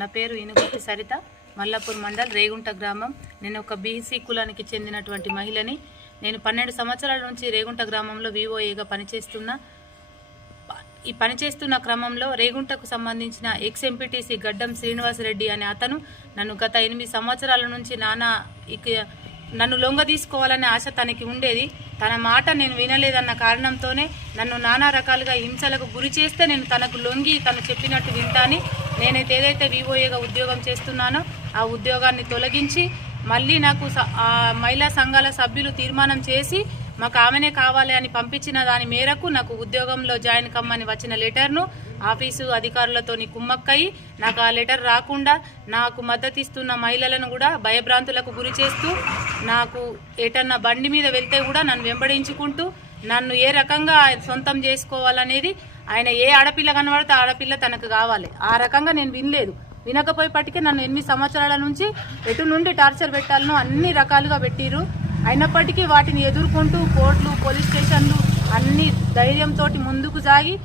నా పేరు ఇనుగుర్తి సరిత, మల్లాపూర్ మండల్, రేగుంట గ్రామం. నేను ఒక బీసీ కులానికి చెందినటువంటి మహిళని. నేను 12 సంవత్సరాల నుంచి రేగుంట గ్రామంలో వివోఏగా పనిచేస్తున్న క్రమంలో రేగుంటకు సంబంధించిన ఎక్స్ ఎంపీటీసీ గడ్డం శ్రీనివాసరెడ్డి అనే అతను నన్ను గత 8 సంవత్సరాల నుంచి నన్ను లొంగ తీసుకోవాలనే ఆశ తనకి ఉండేది. తన మాట నేను వినలేదన్న కారణంతోనే నన్ను నానా రకాలుగా హింసలకు గురి చేస్తే నేను తనకు లొంగి తను చెప్పినట్టు వింటాని నేనైతే ఏదైతే వివోఏగా ఉద్యోగం చేస్తున్నానో ఆ ఉద్యోగాన్ని తొలగించి మళ్ళీ నాకు మహిళా సంఘాల సభ్యులు తీర్మానం చేసి మాకు ఆమెనే కావాలి అని పంపించిన దాని మేరకు నాకు ఉద్యోగంలో జాయిన్ కమ్మని వచ్చిన లెటర్ను ఆఫీసు అధికారులతో కుమ్మక్కయి నాకు ఆ లెటర్ రాకుండా నాకు మద్దతు ఇస్తున్న మహిళలను కూడా భయభ్రాంతులకు గురి చేస్తూ నాకు ఎటన్నా బండి మీద వెళ్తే కూడా నన్ను వెంబడించుకుంటూ నన్ను ఏ రకంగా సొంతం చేసుకోవాలనేది ఆయన ఏ ఆడపిల్ల కనబడితే ఆడపిల్ల తనకు కావాలి ఆ రకంగా నేను వినలేదు. వినకపోయేపటికే నన్ను 8 సంవత్సరాల నుంచి ఎటు నుండి టార్చర్ పెట్టాలనో అన్ని రకాలుగా పెట్టిరు. అయినప్పటికీ వాటిని ఎదుర్కొంటూ కోర్టులు, పోలీస్ స్టేషన్లు అన్ని ధైర్యంతో ముందుకు సాగి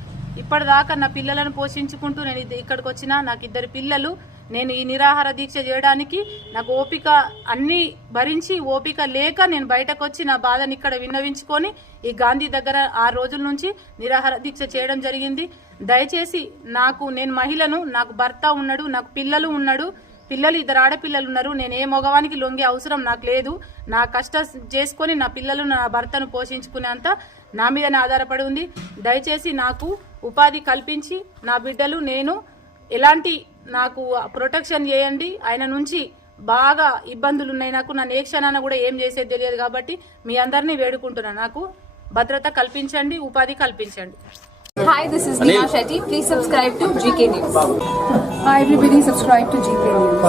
ఇప్పటిదాకా నా పిల్లలను పోషించుకుంటూ నేను ఇక్కడికి వచ్చిన నాకు 2 పిల్లలు. నేను ఈ నిరాహార దీక్ష చేయడానికి నాకు ఓపిక అన్ని భరించి ఓపిక లేక నేను బయటకు వచ్చి నా బాధని ఇక్కడ విన్నవించుకొని ఈ గాంధీ దగ్గర 6 రోజుల నుంచి నిరాహార దీక్ష చేయడం జరిగింది. దయచేసి నేను మహిళను, నాకు భర్త ఉన్నాడు, నాకు పిల్లలు ఉన్నాడు, 2 ఆడపిల్లలు ఉన్నారు. నేను ఏ మగవానికి లొంగే అవసరం నాకు లేదు. నా కష్టం చేసుకొని నా పిల్లలు నా భర్తను పోషించుకునేంత నా మీదనే ఆధారపడి ఉంది. దయచేసి నాకు ఉపాధి కల్పించి నా బిడ్డలు నేను ఎలాంటి నాకు ప్రొటెక్షన్ చేయండి. ఆయన నుంచి బాగా ఇబ్బందులు ఉన్నాయి నాకు. నన్ను ఏ క్షణాన కూడా ఏం చేసేది తెలియదు కాబట్టి మీ అందరినీ వేడుకుంటున్నాను. నాకు భద్రత కల్పించండి, ఉపాధి కల్పించండి. Hi, this is Neha Shetty. Please subscribe to GK News. Hi everybody, subscribe to GK News.